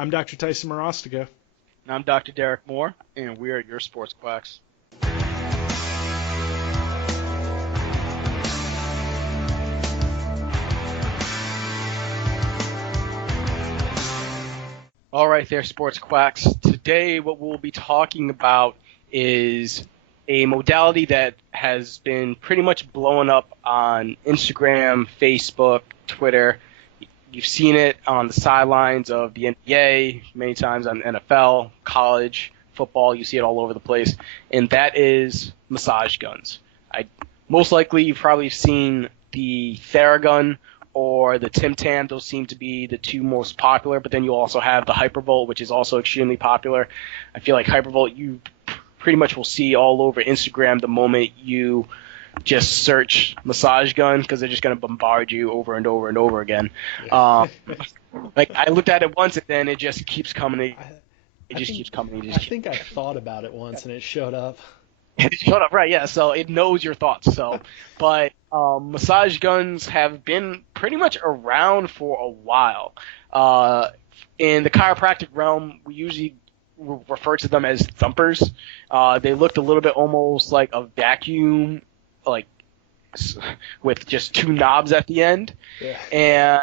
I'm Dr. Tyson Morostica. And I'm Dr. Derek Moore, and we are your Sports Quacks. All right there, Sports Quacks. Today what we'll be talking about is a modality that has been pretty much blowing up on Instagram, Facebook, Twitter. You've seen it on the sidelines of the NBA, many times on NFL, college, football. You see it all over the place, and that is massage guns. Most likely you've probably seen the Theragun or the Tim Tam. Those seem to be the two most popular, but then you also have the Hypervolt, which is also extremely popular. I feel like Hypervolt you pretty much will see all over Instagram the moment you just search massage gun, because they're just going to bombard you over and over and over again. Like I looked at it once and then it just keeps coming. It just keeps coming. I think I thought about it once and it showed up. It showed up, right? Yeah. So it knows your thoughts. So, but massage guns have been pretty much around for a while. In the chiropractic realm, we usually refer to them as thumpers. They looked a little bit almost like a vacuum, like with just two knobs at the end. Yeah. And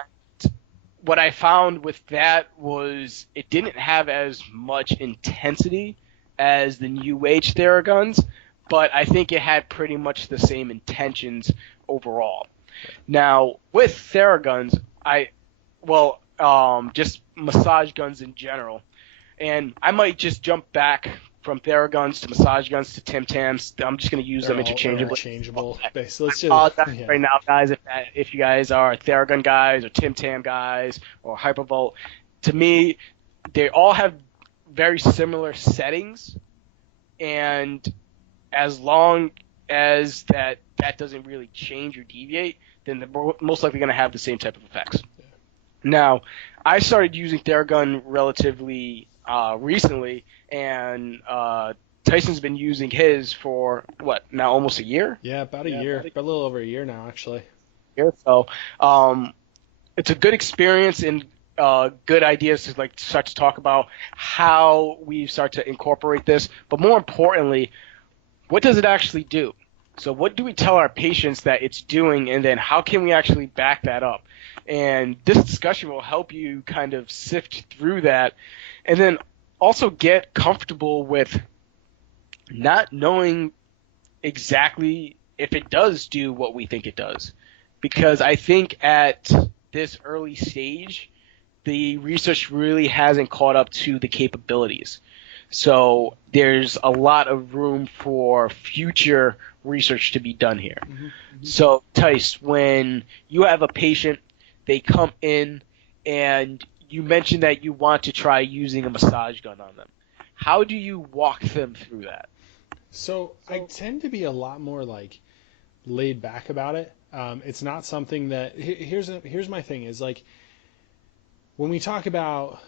what I found with that was it didn't have as much intensity as the New Age Theraguns, but I think it had pretty much the same intentions overall. Now, with Theraguns, just massage guns in general, and I might just jump back from Theraguns to massage guns to Tim Tams. I'm just going to use them interchangeably. Interchangeable. Right now, guys, if you guys are Theragun guys or Tim Tam guys or Hypervolt, to me, they all have very similar settings, and as long as that doesn't really change or deviate, then they're most likely going to have the same type of effects. Yeah. Now, I started using Theragun relatively recently, and Tyson's been using his for now, almost a year? Yeah, about a year. About a little over a year now, actually. So, it's a good experience and good ideas to start to talk about how we start to incorporate this, but more importantly, what does it actually do? So what do we tell our patients that it's doing, and then how can we actually back that up? And this discussion will help you kind of sift through that, and then also get comfortable with not knowing exactly if it does do what we think it does. Because I think at this early stage, the research really hasn't caught up to the capabilities. So there's a lot of room for future research to be done here. Mm-hmm. So, Tice, when you have a patient, they come in and you mentioned that you want to try using a massage gun on them. How do you walk them through that? So I tend to be a lot more laid back about it. It's not something that here's my thing is when we talk about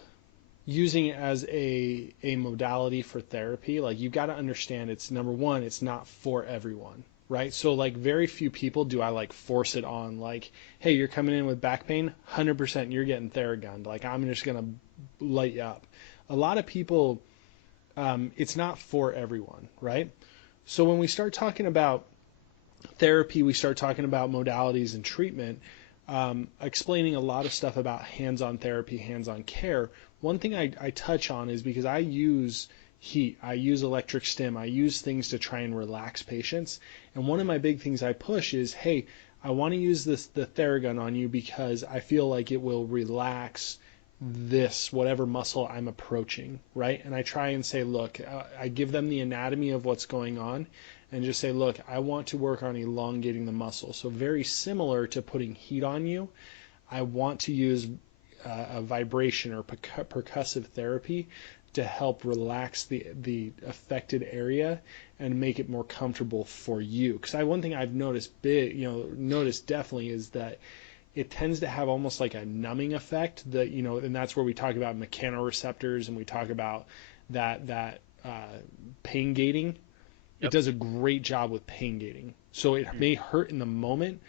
using it as a modality for therapy, you got to understand it's number one, it's not for everyone, right? So very few people do I force it on, hey, you're coming in with back pain, 100% you're getting Theragun. I'm just going to light you up. A lot of people, it's not for everyone, right? So when we start talking about therapy, we start talking about modalities and treatment, explaining a lot of stuff about hands-on therapy, hands-on care. One thing I touch on is because I use heat, I use electric stim, I use things to try and relax patients. And one of my big things I push is, hey, I want to use the Theragun on you because I feel like it will relax this, whatever muscle I'm approaching, right? And I try and say, look, I give them the anatomy of what's going on and just say, look, I want to work on elongating the muscle. So very similar to putting heat on you, I want to use a vibration or percussive therapy to help relax the affected area and make it more comfortable for you. Because one thing I've noticed definitely is that it tends to have almost like a numbing effect that, and that's where we talk about mechanoreceptors and we talk about that pain gating. Yep. It does a great job with pain gating. So it may hurt in the moment,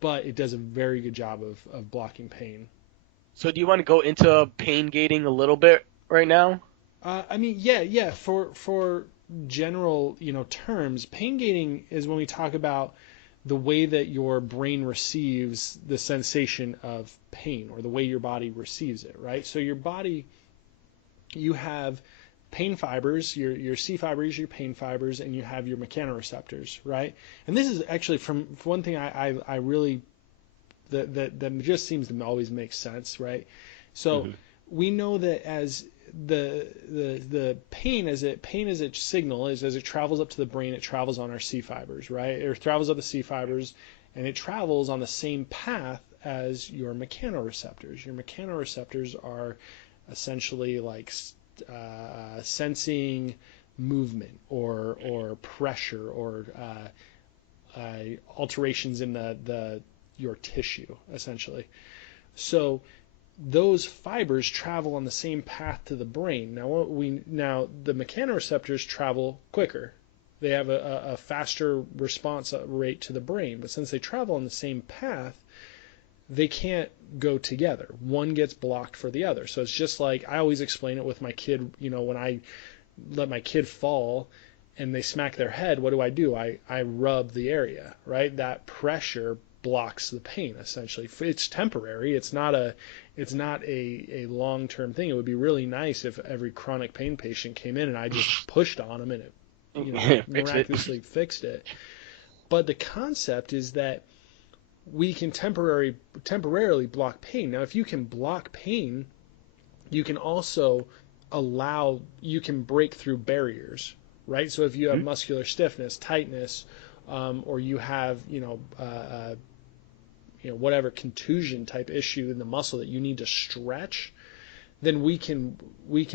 but it does a very good job of blocking pain. So do you want to go into pain gating a little bit right now? I mean, yeah. For general, terms, pain gating is when we talk about the way that your brain receives the sensation of pain, or the way your body receives it, right? So your body, you have pain fibers, your C fibers, your pain fibers, and you have your mechanoreceptors, right? And this is actually from one thing I really that just seems to always make sense, right? So Hmm. we know that as the pain as its signal is, as it travels up to the brain, it travels on our C fibers, right? It travels up the C fibers, and it travels on the same path as your mechanoreceptors. Your mechanoreceptors are essentially like sensing movement, or pressure, or alterations in the your tissue, essentially. So those fibers travel on the same path to the brain. Now the mechanoreceptors travel quicker. They have a faster response rate to the brain, but since they travel on the same path, they can't go together. One gets blocked for the other. So it's just like I always explain it with my kid. When I let my kid fall and they smack their head, what do? I rub the area, right? That pressure blocks the pain essentially. It's temporary. It's not a long-term thing. It would be really nice if every chronic pain patient came in and I just pushed on them and it, Fix it. miraculously fixed it. But the concept is that we can temporarily block pain. Now, if you can block pain, you can also you can break through barriers, right? So if you have Mhm. muscular stiffness, tightness, or you have, whatever contusion type issue in the muscle that you need to stretch, then we can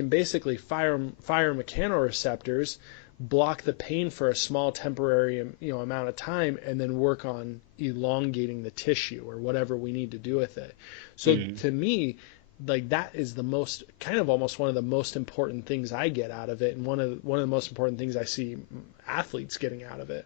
basically fire mechanoreceptors, block the pain for a small temporary amount of time, and then work on elongating the tissue or whatever we need to do with it. So Mhm. to me, like, that is the most kind of almost one of the most important things I get out of it, and one of the most important things I see athletes getting out of it.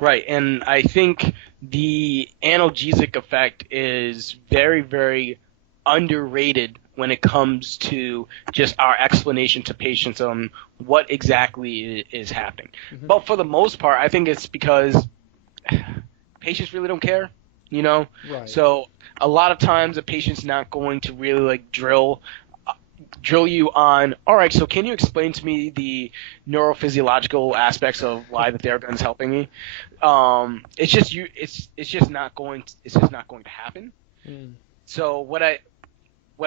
Right, and I think the analgesic effect is very, very underrated when it comes to just our explanation to patients on what exactly is happening. Hmm. But for the most part, I think it's because patients really don't care, you know? Right. So a lot of times a patient's not going to really like drill you on, all right, so can you explain to me the neurophysiological aspects of why the TheraGun is helping me? It's just not going to happen. Mm. So what I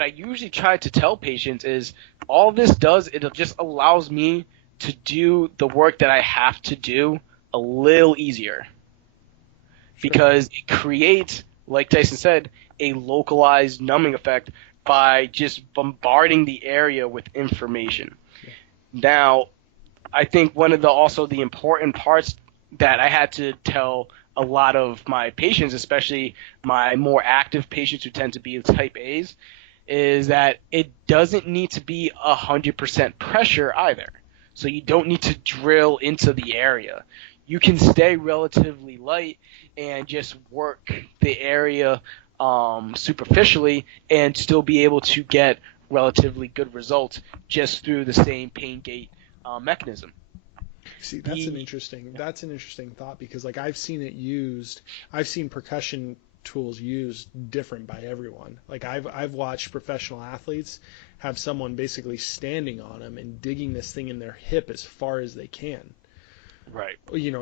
usually try to tell patients is all this does, it just allows me to do the work that I have to do a little easier, Sure. because it creates, like Tyson said, a localized numbing effect by just bombarding the area with information. Yeah. Now, I think one of the important parts that I had to tell a lot of my patients, especially my more active patients who tend to be type A's, is that it doesn't need to be 100% pressure either. So you don't need to drill into the area. You can stay relatively light and just work the area superficially and still be able to get relatively good results just through the same pain gate mechanism. See, The that's an interesting thought, because like I've seen percussion tools used different by everyone. Like I've watched professional athletes have someone basically standing on them and digging this thing in their hip as far as they can. Right.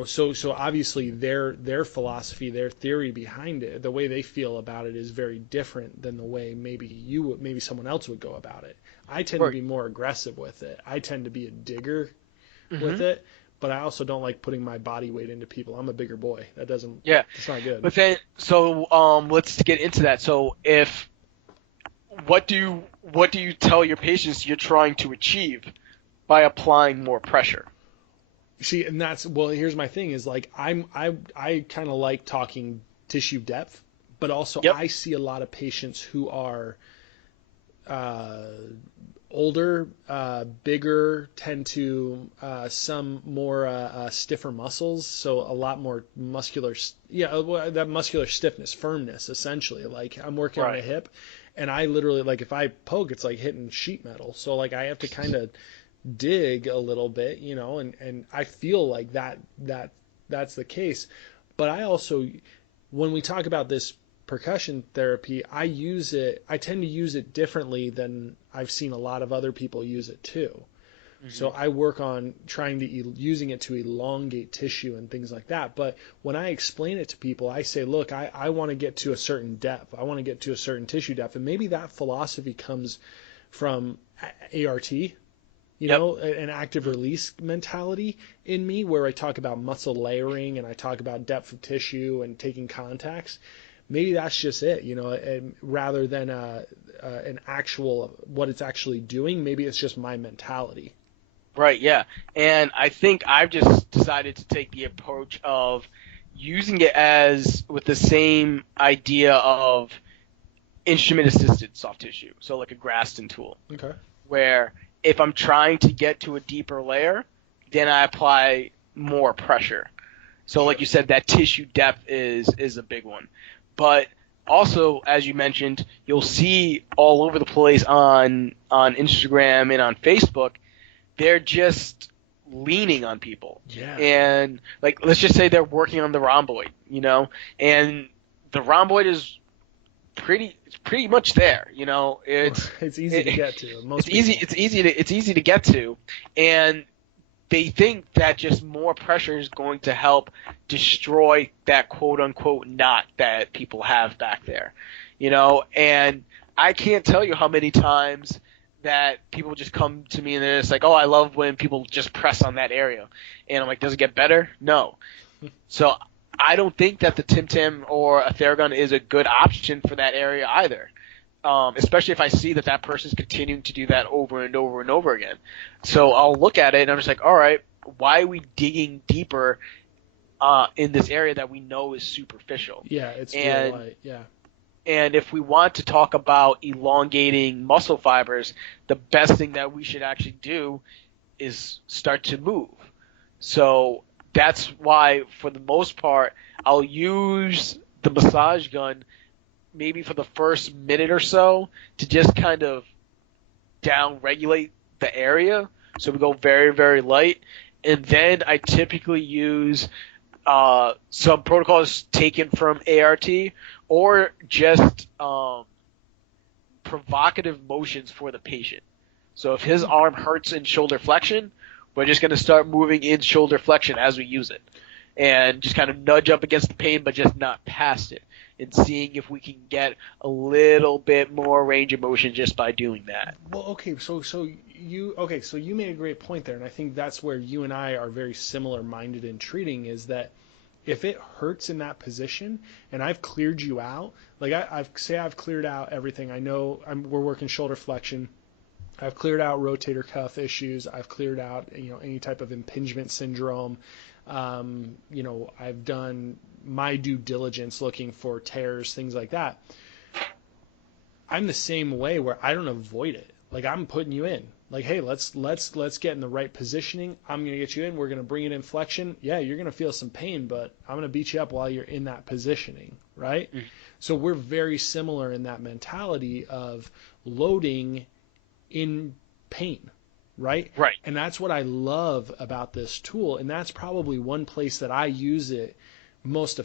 So obviously their philosophy, their theory behind it, the way they feel about it is very different than the way maybe someone else would go about it. I tend to Right. be more aggressive with it. I tend to be a digger with Hmm. it, but I also don't like putting my body weight into people. I'm a bigger boy. Yeah. That's not good. But then, so let's get into that. So, if what do you tell your patients you're trying to achieve by applying more pressure? See, and here's my thing is like I kind of like talking tissue depth, but also Yep. I see a lot of patients who are uh, older, bigger, tend to some more stiffer muscles, so a lot more muscular, that muscular stiffness, firmness, essentially. Like I'm working on a Right. hip, and I literally, like, if I poke, it's like hitting sheet metal. So like I have to kind of dig a little bit, and I feel like that's the case. But I also, when we talk about this percussion therapy, I tend to use it differently than I've seen a lot of other people use it too. So I work on trying to using it to elongate tissue and things like that. But when I explain it to people, I say, look, I want to get to a certain depth. I want to get to a certain tissue depth. And maybe that philosophy comes from ART, Yep. an active release mentality in me, where I talk about muscle layering and I talk about depth of tissue and taking contacts. Maybe that's just it, and rather than an actual what it's actually doing, maybe it's just my mentality. Right, yeah. And I think I've just decided to take the approach of using it as with the same idea of instrument assisted soft tissue. So like a Graston tool, Okay. where if I'm trying to get to a deeper layer, then I apply more pressure. So like you said, that tissue depth is a big one. But also, as you mentioned, you'll see all over the place on Instagram and on Facebook, they're just leaning on people. Yeah. And like, let's just say they're working on the rhomboid, and the rhomboid is pretty much there. It's easy to get to. It's easy to get to, and they think that just more pressure is going to help destroy that quote unquote knot that people have back there, and I can't tell you how many times that people just come to me and they're just like, oh, I love when people just press on that area. And I'm like, does it get better? No. So I don't think that the Tim Tam or a Theragun is a good option for that area either. Especially if I see that person's continuing to do that over and over and over again. So I'll look at it and I'm just like, all right, why are we digging deeper in this area that we know is superficial? Yeah, it's real light. Yeah. And if we want to talk about elongating muscle fibers, the best thing that we should actually do is start to move. So that's why, for the most part, I'll use the massage gun maybe for the first minute or so to just kind of down-regulate the area. So we go very, very light. And then I typically use some protocols taken from ART or just provocative motions for the patient. So if his arm hurts in shoulder flexion, we're just going to start moving in shoulder flexion as we use it. And just kind of nudge up against the pain, but just not past it. And seeing if we can get a little bit more range of motion just by doing that. Well, okay, so you made a great point there, and I think that's where you and I are very similar minded in treating, is that if it hurts in that position and I've cleared you out, like I've cleared out everything. I know we're working shoulder flexion. I've cleared out rotator cuff issues. I've cleared out any type of impingement syndrome. I've done my due diligence looking for tears, things like that. I'm the same way, where I don't avoid it. Like, I'm putting you in. Like, hey, let's get in the right positioning. I'm going to get you in. We're going to bring it in flexion. Yeah, you're going to feel some pain, but I'm going to beat you up while you're in that positioning, right? Mm-hmm. So we're very similar in that mentality of loading in pain, right? Right. And that's what I love about this tool, and that's probably one place that I use it most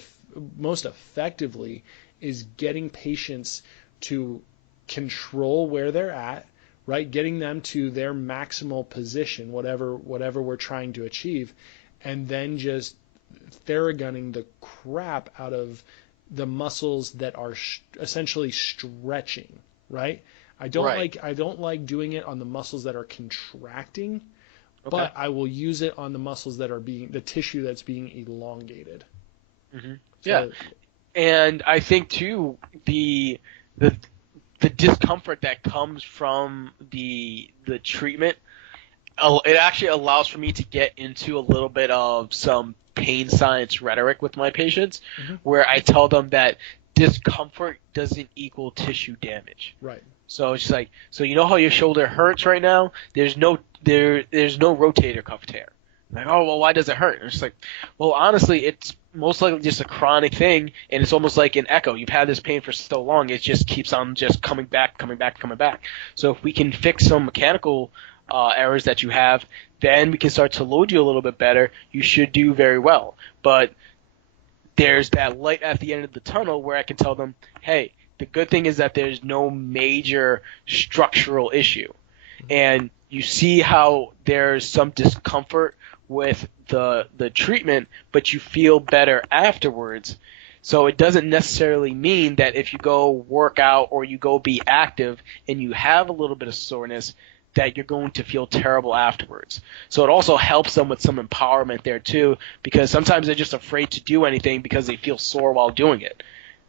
effectively, is getting patients to control where they're at, right? Getting them to their maximal position, whatever we're trying to achieve, and then just theragunning the crap out of the muscles that are essentially stretching, right? I don't like doing it on the muscles that are contracting, okay, but I will use it on the muscles that are the tissue that's being elongated. Mm-hmm. Yeah, and I think too the discomfort that comes from the treatment, it actually allows for me to get into a little bit of some pain science rhetoric with my patients, mm-hmm, where I tell them that discomfort doesn't equal tissue damage. Right. So it's like, you know how your shoulder hurts right now? There's no rotator cuff tear. Like, oh, well, why does it hurt? And it's like, well, honestly, it's most likely just a chronic thing, and it's almost like an echo. You've had this pain for so long, it just keeps on just coming back, coming back, coming back. So if we can fix some mechanical errors that you have, then we can start to load you a little bit better. You should do very well. But there's that light at the end of the tunnel where I can tell them, hey, the good thing is that there's no major structural issue. And you see how there's some discomfort with the treatment, but you feel better afterwards. So it doesn't necessarily mean that if you go work out or you go be active and you have a little bit of soreness, that you're going to feel terrible afterwards. So it also helps them with some empowerment there too, because sometimes they're just afraid to do anything because they feel sore while doing it.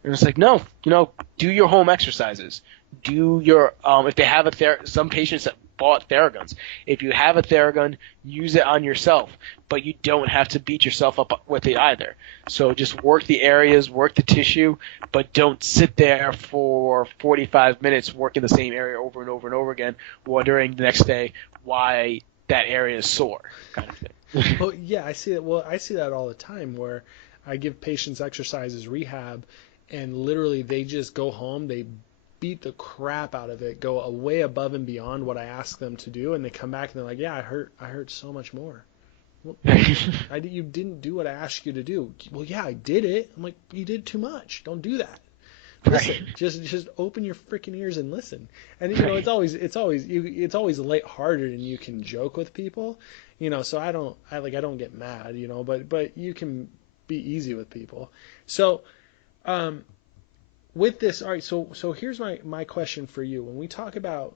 And it's like, no, do your home exercises. Do your if they have some patients that bought Theraguns. If you have a Theragun, use it on yourself, but you don't have to beat yourself up with it either. So just work the areas, work the tissue, but don't sit there for 45 minutes working the same area over and over and over again, wondering the next day why that area is sore, kind of thing. Well, yeah, I see that. Well, I see that all the time where I give patients exercises, rehab, and literally they just go home, they beat the crap out of it, go way above and beyond what I ask them to do, and they come back and they're like, yeah, I hurt so much more. Well, you didn't do what I asked you to do. Well, yeah, I did it. I'm like, you did too much. Don't do that. Listen, just open your freaking ears and listen. And it's always lighthearted and you can joke with people, So I don't get mad, but you can be easy with people. So, with this, all right. So here's my question for you. When we talk about,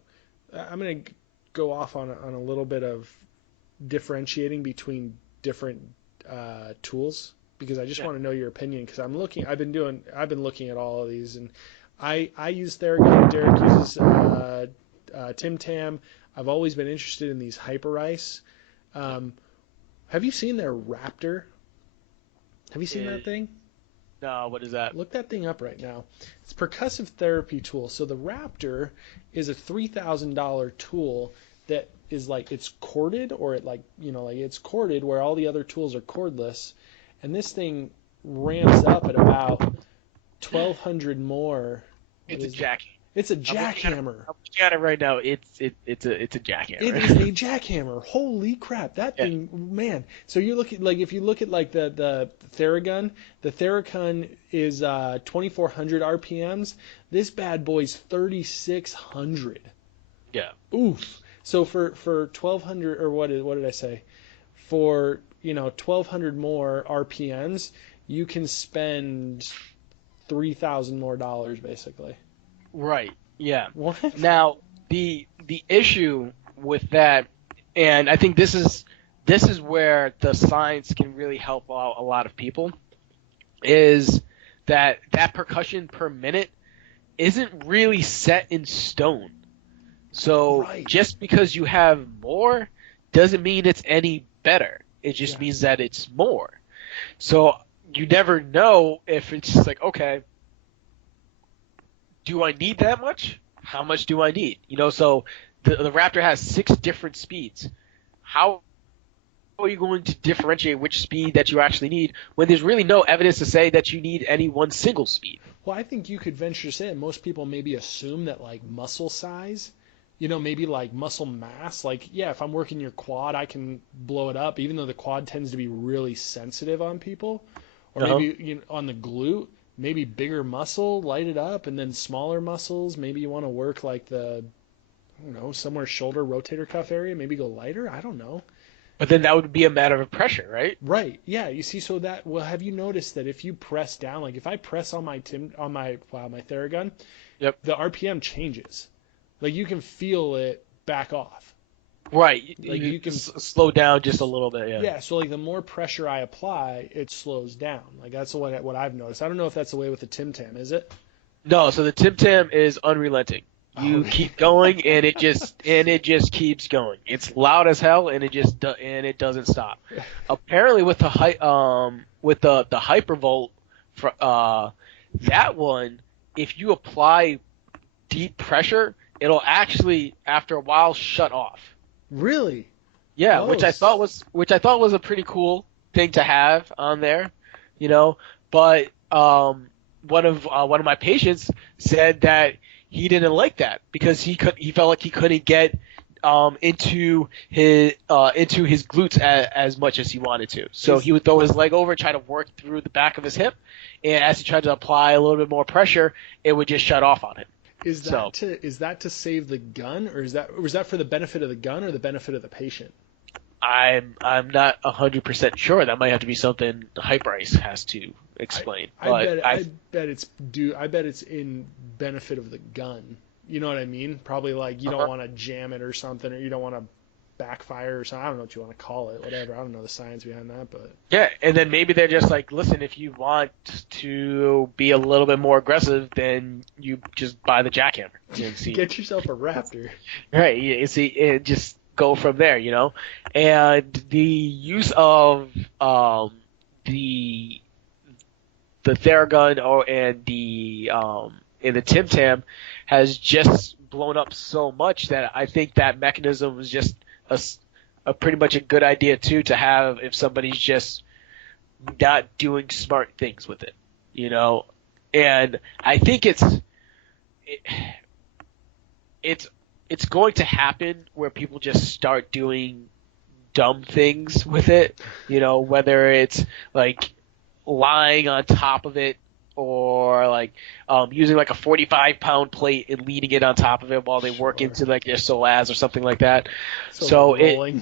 I'm gonna go off on a little bit of differentiating between different tools because I just want to know your opinion because I've been looking at all of these and I use Theragun, Derek uses Tim Tam. I've always been interested in these Hyperice. Have you seen their Raptor? Have you seen that thing? No, what is that? Look that thing up right now. It's a percussive therapy tool. So the Raptor is a $3,000 tool that is like it's corded or it's corded where all the other tools are cordless. And this thing ramps up at about 1,200 more. It's a jack. It's a jackhammer. I'm looking at it right now. It's a jackhammer. It is a jackhammer. Holy crap! That thing, man. So you're looking if you look at the Theragun, the Theragun is 2,400 RPMs. This bad boy's 3,600. Yeah. Oof. So for 1,200 or what did I say? For 1,200 more RPMs, you can spend $3,000 more basically. Right. Yeah. What? Now the issue with that, and I think this is where the science can really help out a lot of people, is that percussion per minute isn't really set in stone. So just because you have more doesn't mean it's any better. It just means that it's more. So you never know if it's just like, okay, do I need that much? How much do I need? So the Raptor has 6 different speeds. How are you going to differentiate which speed that you actually need when there's really no evidence to say that you need any one single speed? Well, I think you could venture to say, and most people maybe assume that muscle size, maybe muscle mass, if I'm working your quad, I can blow it up, even though the quad tends to be really sensitive on people, or maybe on the glute. Maybe bigger muscle, light it up, and then smaller muscles. Maybe you want to work somewhere shoulder, rotator cuff area. Maybe go lighter. I don't know. But then that would be a matter of pressure, right? Right. Yeah. You see, have you noticed that if you press down, if I press on my Theragun, yep, the RPM changes. You can feel it back off. Right. You can slow down just a little bit. Yeah. Yeah. So the more pressure I apply, it slows down. That's what I've noticed. I don't know if that's the way with the Tim Tam, is it? No. So the Tim Tam is unrelenting. You keep going, and it just keeps going. It's loud as hell, and it doesn't stop. Apparently, with the Hypervolt, that one, if you apply deep pressure, it'll actually after a while shut off. Really? Yeah, Oh, which I thought was a pretty cool thing to have on there, you know. But one of my patients said that he didn't like that because he felt like he couldn't get into his glutes as much as he wanted to. So is he would throw his leg over, try to work through the back of his hip, and as he tried to apply a little bit more pressure, it would just shut off on him. So is that to save the gun, or is that for the benefit of the gun or the benefit of the patient? I'm not 100% sure. That might have to be something Hyperice has to I explain. I But bet I bet it's in benefit of the gun. You know what I mean? Probably like you don't uh want to jam it or something, or you don't want to backfire or something. I don't know what you want to call it, whatever. I don't know the science behind that, but yeah, and then maybe they're just like, listen, if you want to be a little bit more aggressive, then you just buy the jackhammer and see. get yourself a Raptor. Right, you see, and just go from there, you know. And the use of the Theragun and the Tim Tam has just blown up so much that I think that mechanism was just a pretty much a good idea too to have if somebody's just not doing smart things with it, you know. And I think it's it's going to happen where people just start doing dumb things with it, you know, whether it's like lying on top of it or like using like a 45-pound plate and leaning it on top of it while they work Sure. into like their psoas or something like that. So So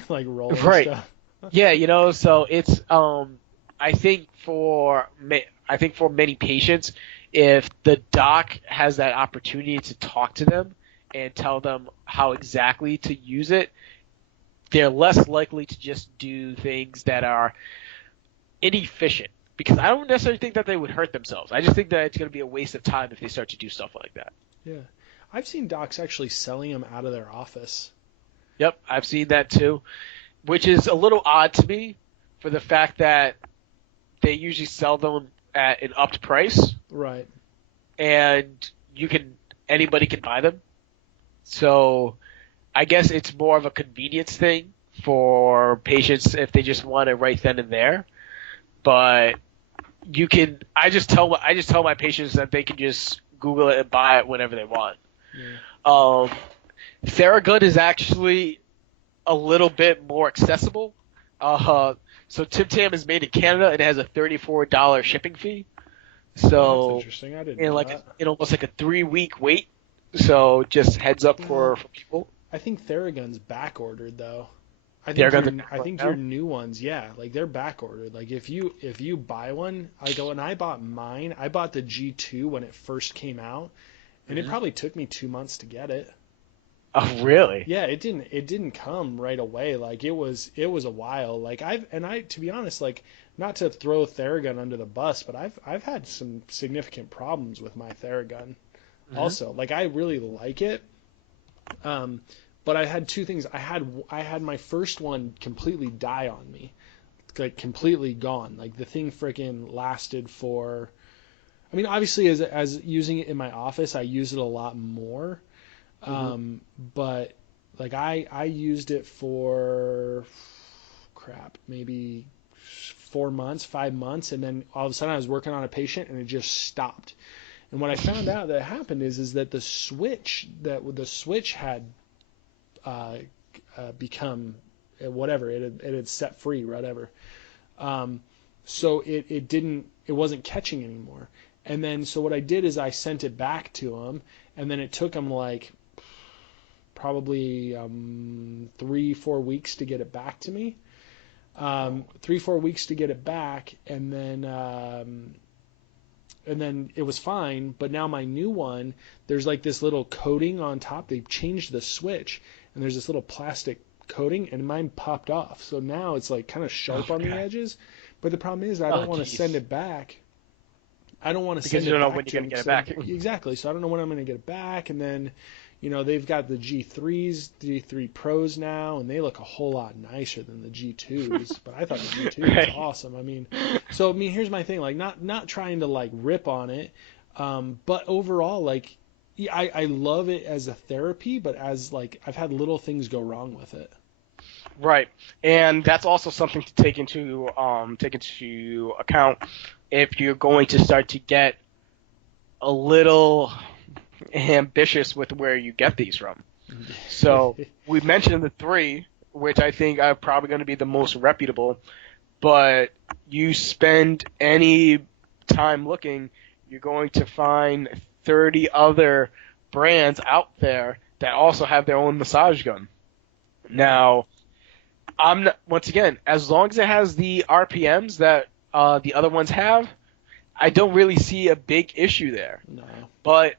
like rolling right, stuff. yeah, you know, so it's I think I think for many patients, if the doc has that opportunity to talk to them and tell them how exactly to use it, they're less likely to just do things that are inefficient. Because I don't necessarily think that they would hurt themselves. I just think that it's going to be a waste of time if they start to do stuff like that. Yeah. I've seen docs actually selling them out of their office. Yep, I've seen that too, which is a little odd to me for the fact that they usually sell them at an upped price Right. and anybody can buy them. So I guess it's more of a convenience thing for patients if they just want it right then and there. But I just tell my patients that they can just Google it and buy it whenever they want. Yeah. Theragun is actually a little bit more accessible. So Tim Tam is made in Canada and it has a $34 shipping fee. Oh, So that's interesting. I didn't know that. in almost like a 3-week wait. So just heads up for people. I think Theragun's back ordered though. I think your new ones, yeah, like they're back ordered. Like if you buy one, like when I bought mine, I bought the G2 when it first came out, and it probably took me 2 months to get it. Oh, really? Yeah, it didn't come right away. Like it was a while. Like I to be honest, like not to throw Theragun under the bus, but I've had some significant problems with my Theragun. Also, like I really like it. But I had two things. I had my first one completely die on me, like completely gone. Like the thing freaking lasted for. I mean, obviously, as using it in my office, I use it a lot more. But like I used it for crap, maybe 4 months, 5 months, and then all of a sudden I was working on a patient and it just stopped. And what I found out that happened is that the switch had become whatever it had set free, whatever. So it wasn't catching anymore. And then so what I did is I sent it back to him, and then it took him like probably 3-4 weeks to get it back to me. 3-4 weeks to get it back, and then it was fine. But now my new one, there's like this little coating on top. They've changed the switch, and there's this little plastic coating, and mine popped off. So now it's like kind of sharp on the edges. But the problem is I don't want to send it back. I don't want to because send you don't it know back when to you're him. going to get it back. Exactly. So I don't know when I'm going to get it back. And then, they've got the G3s, G3 Pros now, and they look a whole lot nicer than the G2s. But I thought the G2 was awesome. I mean, here's my thing. Like, not trying to like rip on it, but overall, like, yeah, I love it as a therapy, but as like I've had little things go wrong with it. Right, and that's also something to take into account if you're going to start to get a little ambitious with where you get these from. So we mentioned the three, which I think are probably going to be the most reputable. But you spend any time looking, you're going to find 30 other brands out there that also have their own massage gun. Now, I'm not, once again, as long as it has the RPMs that the other ones have, I don't really see a big issue there. No. But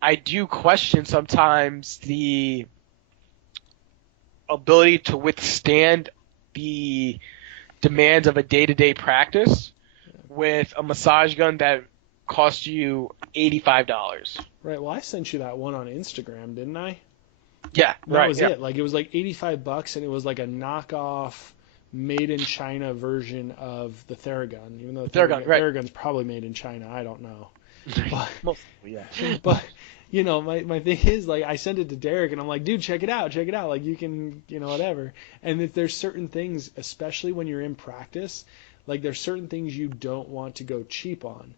I do question sometimes the ability to withstand the demands of a day-to-day practice with a massage gun that costs you $85. Right. Well, I sent you that one on Instagram, didn't I? Yeah, That was it. Like it was like $85, and it was like a knockoff, made in China version of the Theragun. Even though the Theragun's probably made in China, I don't know. But, Mostly, yeah. But my thing is, like, I sent it to Derek, and I'm like, dude, check it out. Like, you can, whatever. And if there's certain things, especially when you're in practice, like, there's certain things you don't want to go cheap on.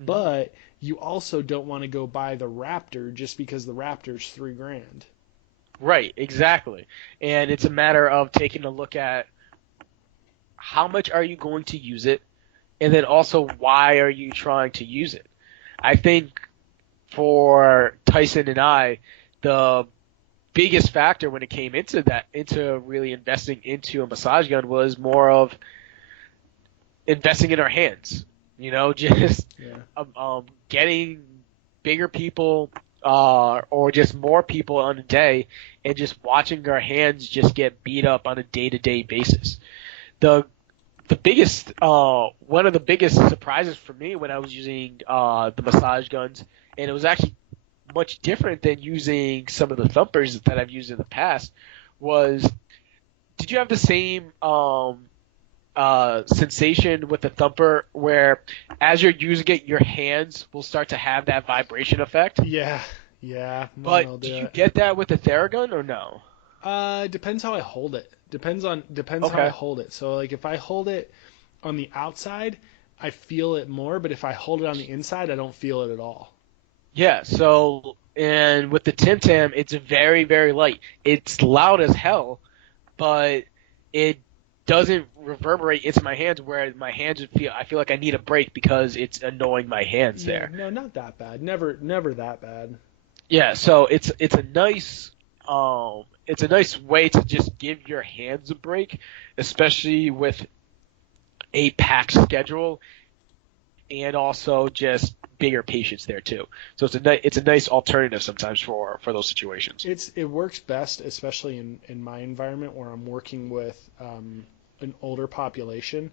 But you also don't want to go buy the Raptor just because the Raptor's $3,000. Right, exactly. And it's a matter of taking a look at how much are you going to use it, and then also why are you trying to use it. I think for Tyson and I, the biggest factor when it came into really investing into a massage gun was more of investing in our hands. Just getting bigger people or just more people on a day and just watching our hands just get beat up on a day-to-day basis. The biggest one of the biggest surprises for me when I was using the massage guns, and it was actually much different than using some of the thumpers that I've used in the past, was, did you have the same sensation with the thumper where as you're using it, your hands will start to have that vibration effect? Yeah. But do you get that with the Theragun or no? It depends how I hold it. Depends how I hold it. So, like, if I hold it on the outside, I feel it more, but if I hold it on the inside, I don't feel it at all. Yeah, so, and with the Tim Tam, it's very, very light. It's loud as hell, but it doesn't reverberate into my hands where my hands I feel like I need a break because it's annoying my hands there. No, not that bad. Never that bad. Yeah, so it's a nice way to just give your hands a break, especially with a packed schedule and also just bigger patients there too. So it's a nice alternative sometimes for those situations. It works best, especially in my environment where I'm working with an older population.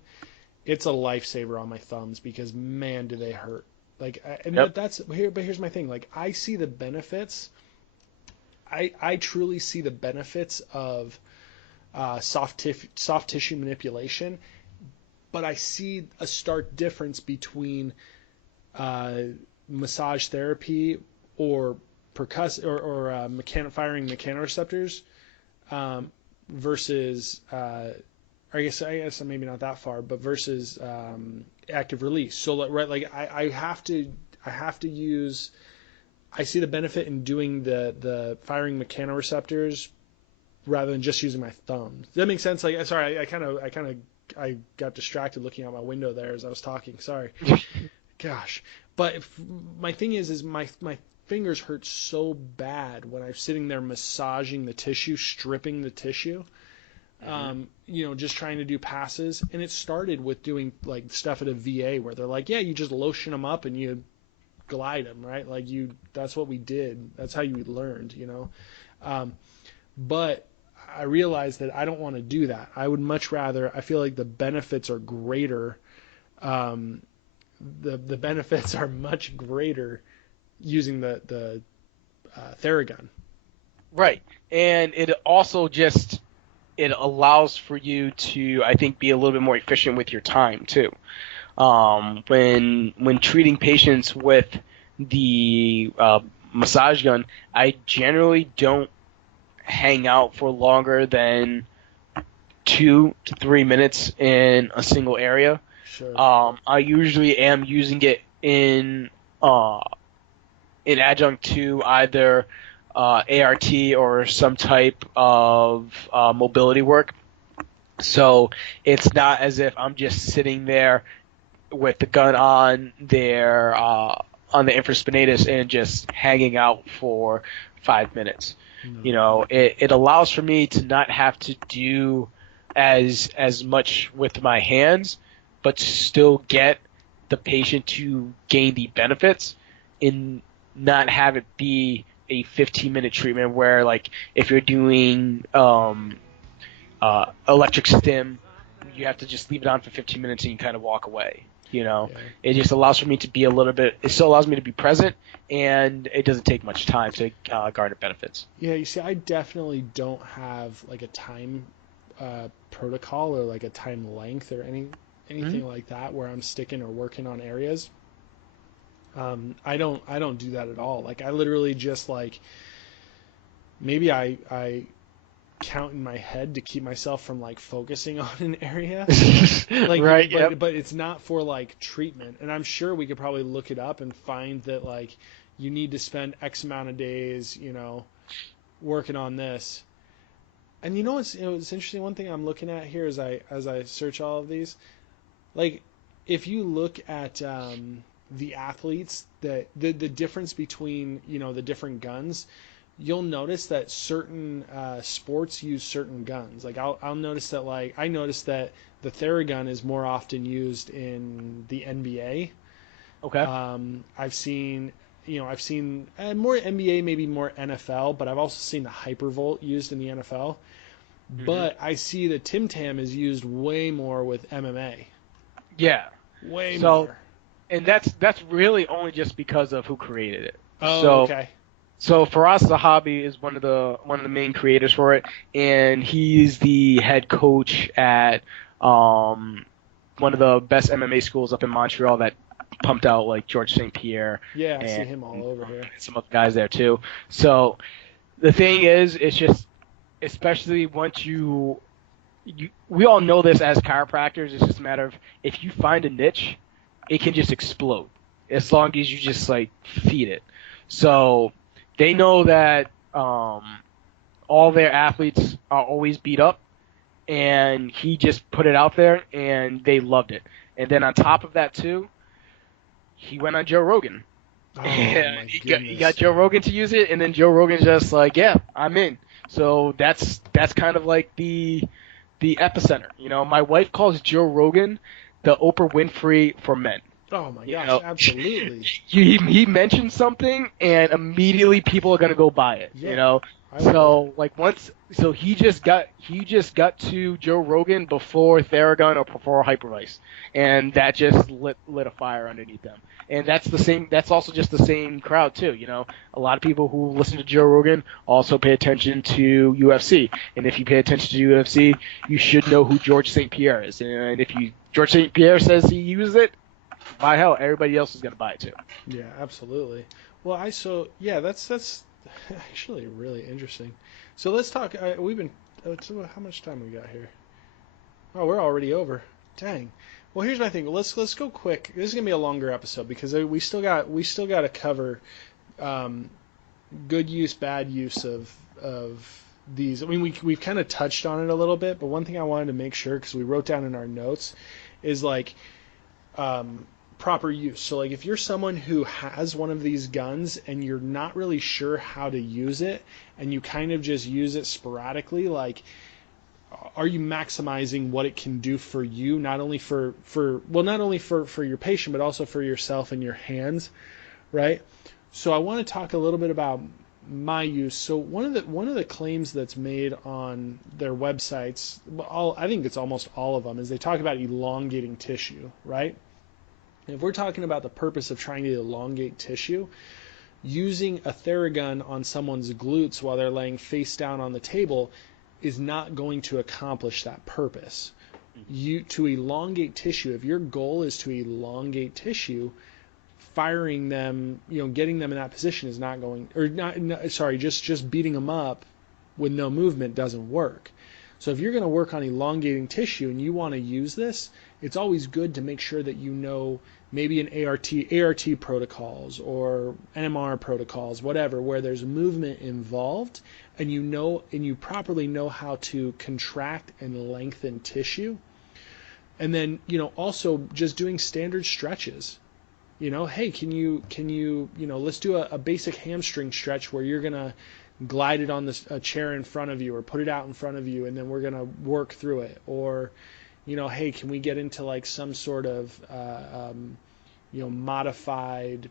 It's a lifesaver on my thumbs because, man, do they hurt. Like, but here's my thing. Like, I see the benefits. I truly see the benefits of soft tissue manipulation, but I see a stark difference between massage therapy or percussive or firing mechanoreceptors versus I guess maybe not that far, but versus active release. So like I have to use. I see the benefit in doing the firing mechanoreceptors rather than just using my thumbs. Does that make sense? Like, sorry, I got distracted looking out my window there as I was talking. Sorry. Gosh. But my thing is my fingers hurt so bad when I'm sitting there massaging the tissue, stripping the tissue. Just trying to do passes. And it started with doing like stuff at a VA where they're like, yeah, you just lotion them up and you glide them, right? Like that's what we did. That's how you learned, But I realized that I don't want to do that. I would much rather, I feel like the benefits are greater. The benefits are much greater using the Theragun. Right. And it also it allows for you to, I think, be a little bit more efficient with your time too. When treating patients with the massage gun, I generally don't hang out for longer than 2 to 3 minutes in a single area. Sure. I usually am using it in adjunct to either ART or some type of mobility work. So it's not as if I'm just sitting there with the gun on on the infraspinatus and just hanging out for 5 minutes. No. It allows for me to not have to do as much with my hands, but still get the patient to gain the benefits in not have it be a 15-minute treatment where, like, if you're doing electric stim, you have to just leave it on for 15 minutes and you kind of walk away. Yeah. It just allows for me to be it still allows me to be present, and it doesn't take much time to garner benefits. Yeah, you see, I definitely don't have like a time protocol or like a time length or anything like that where I'm sticking or working on areas. I don't do that at all. Like I literally just like maybe I count in my head to keep myself from like focusing on an area. Like Right. but it's not for like treatment. And I'm sure we could probably look it up and find that like you need to spend X amount of days, working on this. And it's interesting. One thing I'm looking at here as I search all of these, like if you look at the athletes, the difference between the different guns, you'll notice that certain sports use certain guns. Like I'll notice that I noticed that the Theragun is more often used in the NBA. Okay. I've seen more NBA, maybe more NFL, but I've also seen the Hypervolt used in the NFL. Mm-hmm. But I see that Tim Tam is used way more with MMA. Yeah. Way more. And that's really only just because of who created it. Oh, okay. So Faraz Zahabi is one of the main creators for it, and he's the head coach at one of the best MMA schools up in Montreal that pumped out like George St. Pierre. Yeah, I see him all over here. Some other guys there too. So the thing is, it's just, especially once we all know this as chiropractors, it's just a matter of if you find a niche, it can just explode as long as you just like feed it. So they know that all their athletes are always beat up, and he just put it out there, and they loved it. And then on top of that too, he went on Joe Rogan. Oh, and my he got Joe Rogan to use it, and then Joe Rogan's just like, yeah, I'm in. So that's kind of like the epicenter. My wife calls Joe Rogan the Oprah Winfrey for men. Oh my gosh, absolutely. He mentioned something, and immediately people are gonna go buy it. Yeah, He just got to Joe Rogan before Theragun or before Hypervice, and that just lit a fire underneath them. And that's also just the same crowd too. A lot of people who listen to Joe Rogan also pay attention to UFC, and if you pay attention to UFC, you should know who George St. Pierre is. And if George St. Pierre says he uses it, by hell, everybody else is going to buy it too. Yeah, absolutely. Well, that's actually really interesting. So let's talk. How much time we got here? Oh, we're already over. Dang. Well, here's my thing. Let's go quick. This is gonna be a longer episode because we still got to cover good use, bad use of these. I mean, we've kind of touched on it a little bit, but one thing I wanted to make sure, because we wrote down in our notes, is like proper use. So like if you're someone who has one of these guns and you're not really sure how to use it and you kind of just use it sporadically, like are you maximizing what it can do for you, not only for your patient, but also for yourself and your hands, right? So I want to talk a little bit about my use. So one of the claims that's made on their websites, I think it's almost all of them, is they talk about elongating tissue, right? And if we're talking about the purpose of trying to elongate tissue, using a Theragun on someone's glutes while they're laying face down on the table is not going to accomplish that purpose. To elongate tissue, if your goal is to elongate tissue, firing them, getting them in that position is just beating them up with no movement doesn't work. So if you're going to work on elongating tissue and you want to use this, it's always good to make sure that you know maybe an ART protocols or NMR protocols, whatever, where there's movement involved, and you properly know how to contract and lengthen tissue. And then, also just doing standard stretches. Hey, let's do a basic hamstring stretch where you're going to glide it on a chair in front of you or put it out in front of you, and then we're going to work through it. Or, hey, can we get into like some sort of, modified,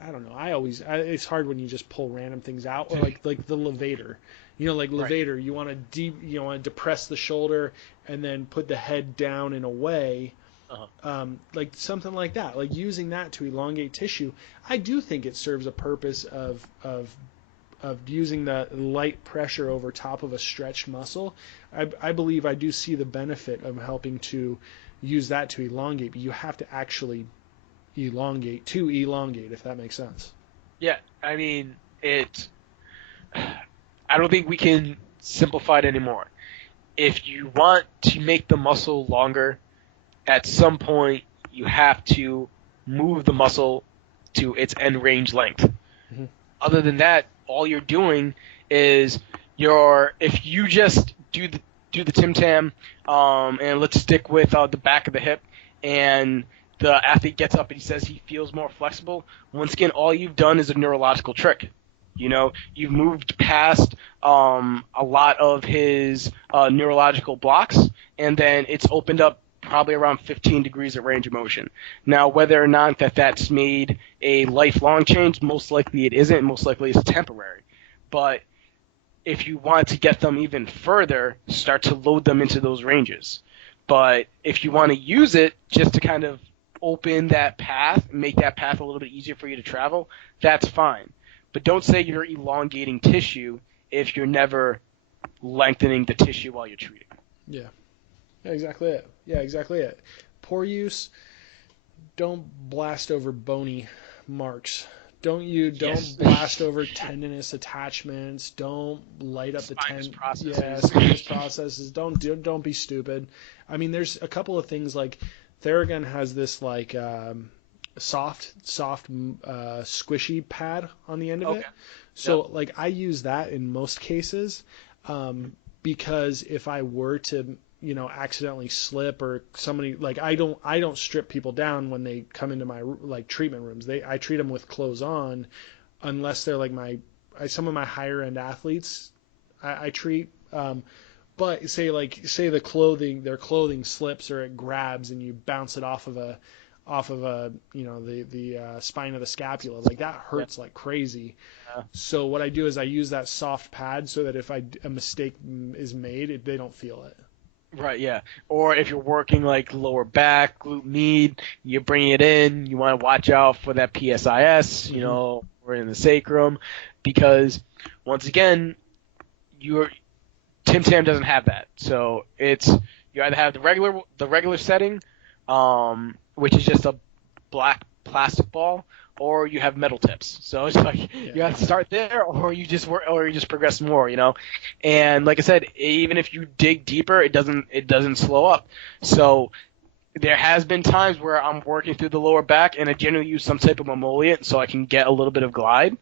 I don't know. It's hard when you just pull random things out, or like the levator. Levator, right. You want to depress the shoulder and then put the head down in a way, like something like that. Like using that to elongate tissue. I do think it serves a purpose of using the light pressure over top of a stretched muscle. I believe I do see the benefit of helping to use that to elongate, but you have to actually elongate, if that makes sense. Yeah, I mean, I don't think we can simplify it anymore. If you want to make the muscle longer, at some point you have to move the muscle to its end range length. Mm-hmm. Other than that, all you're doing is if you just do the Tim Tam, and let's stick with the back of the hip, and the athlete gets up and he says he feels more flexible. Once again, all you've done is a neurological trick. You've moved past a lot of his neurological blocks, and then it's opened up probably around 15 degrees of range of motion. Now, whether or not that's made a lifelong change, most likely it isn't. Most likely it's temporary. But if you want to get them even further, start to load them into those ranges. But if you want to use it just to kind of open that path, make that path a little bit easier for you to travel, that's fine. But don't say you're elongating tissue if you're never lengthening the tissue while you're treating. Yeah. Exactly it. Poor use. Don't blast over bony marks. Don't blast over tendinous attachments. Don't light up the spinous processes. Don't be stupid. I mean, there's a couple of things like Theragun has this like soft squishy pad on the end of it. So like I use that in most cases because if I were to accidentally slip or somebody like I don't strip people down when they come into my like treatment rooms. I treat them with clothes on unless they're like some of my higher end athletes I treat. But say their clothing slips or it grabs and you bounce it off of the spine of the scapula, like that hurts like crazy. Yeah. So what I do is I use that soft pad so that if a mistake is made, they don't feel it. Right, yeah. Or if you're working like lower back, glute med, you're bringing it in, you want to watch out for that PSIS, or in the sacrum, because once again, Tim Tam doesn't have that. So you either have the regular setting, which is just a black plastic ball, or you have metal tips. So it's like you have to start there, or you just progress more, And like I said, even if you dig deeper, it doesn't slow up. So there has been times where I'm working through the lower back, and I generally use some type of emollient so I can get a little bit of glide.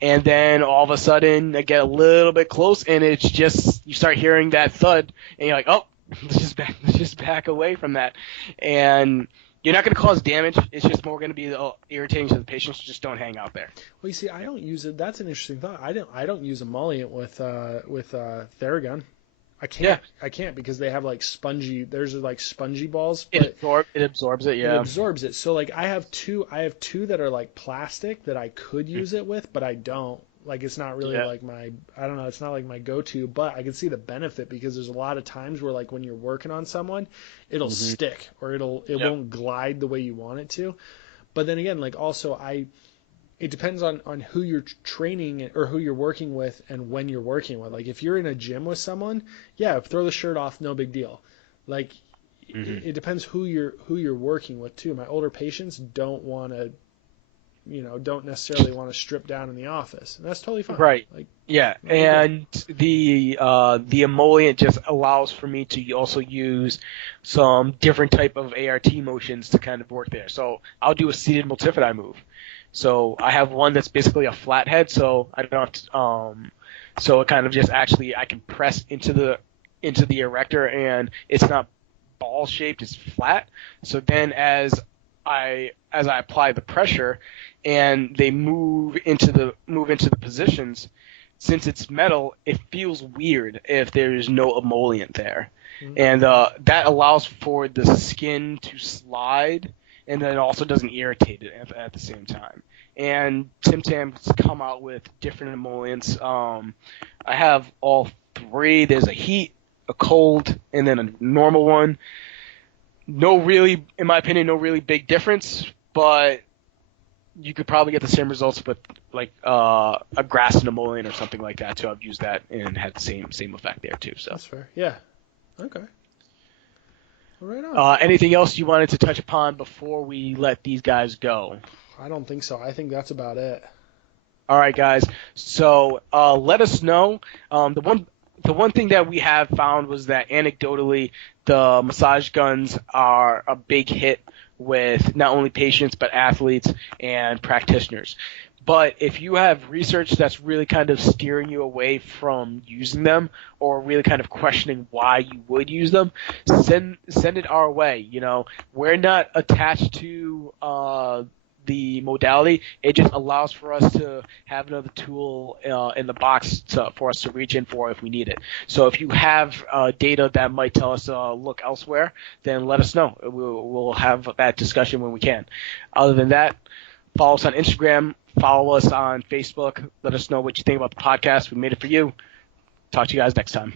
And then all of a sudden, I get a little bit close, and it's just you start hearing that thud, and you're like, oh, let's just back away from that, and you're not going to cause damage. It's just more going to be irritating to the patients. Just don't hang out there. Well, you see, I don't use it. That's an interesting thought. I don't use emollient with Theragun. I can't. Yeah. I can't because they have like spongy. There's like spongy balls. It absorbs it. Yeah. It absorbs it. So like I have two that are like plastic that I could use it with, but I don't. Like it's not really like I don't know, it's not like my go-to, but I can see the benefit because there's a lot of times where like when you're working on someone, it'll stick or it won't glide the way you want it to. But then again, like also it depends on who you're training or who you're working with and when you're working with. Like if you're in a gym with someone, throw the shirt off, no big deal. Like it depends who you're working with too. My older patients don't want to don't necessarily want to strip down in the office, and that's totally fine. Right. Like, Yeah, and the emollient just allows for me to also use some different type of ART motions to kind of work there. So I'll do a seated multifidi move. So I have one that's basically a flathead, so I don't have to, so it kind of just actually I can press into the erector and it's not ball shaped, it's flat. So then as I apply the pressure and they move into the positions, since it's metal, it feels weird if there's no emollient there. Mm-hmm. And that allows for the skin to slide, and then it also doesn't irritate it at the same time. And Tim Tam's come out with different emollients. I have all three. There's a heat, a cold, and then a normal one. In my opinion, no really big difference, but you could probably get the same results with like a grass and emollient or something like that too. I've used that and had the same effect there too. So that's fair. Yeah. Okay. Right on. Anything else you wanted to touch upon before we let these guys go? I don't think so. I think that's about it. All right, guys. So let us know. The one thing that we have found was that anecdotally, the massage guns are a big hit with not only patients but athletes and practitioners. But if you have research that's really kind of steering you away from using them or really kind of questioning why you would use them, send it our way. We're not attached to the modality. It just allows for us to have another tool in the box for us to reach in for if we need it. So if you have data that might tell us look elsewhere, then let us know. We'll have that discussion when we can. Other than that, follow us on Instagram, follow us on Facebook. Let us know what you think about the podcast. We made it for you. Talk to you guys next time.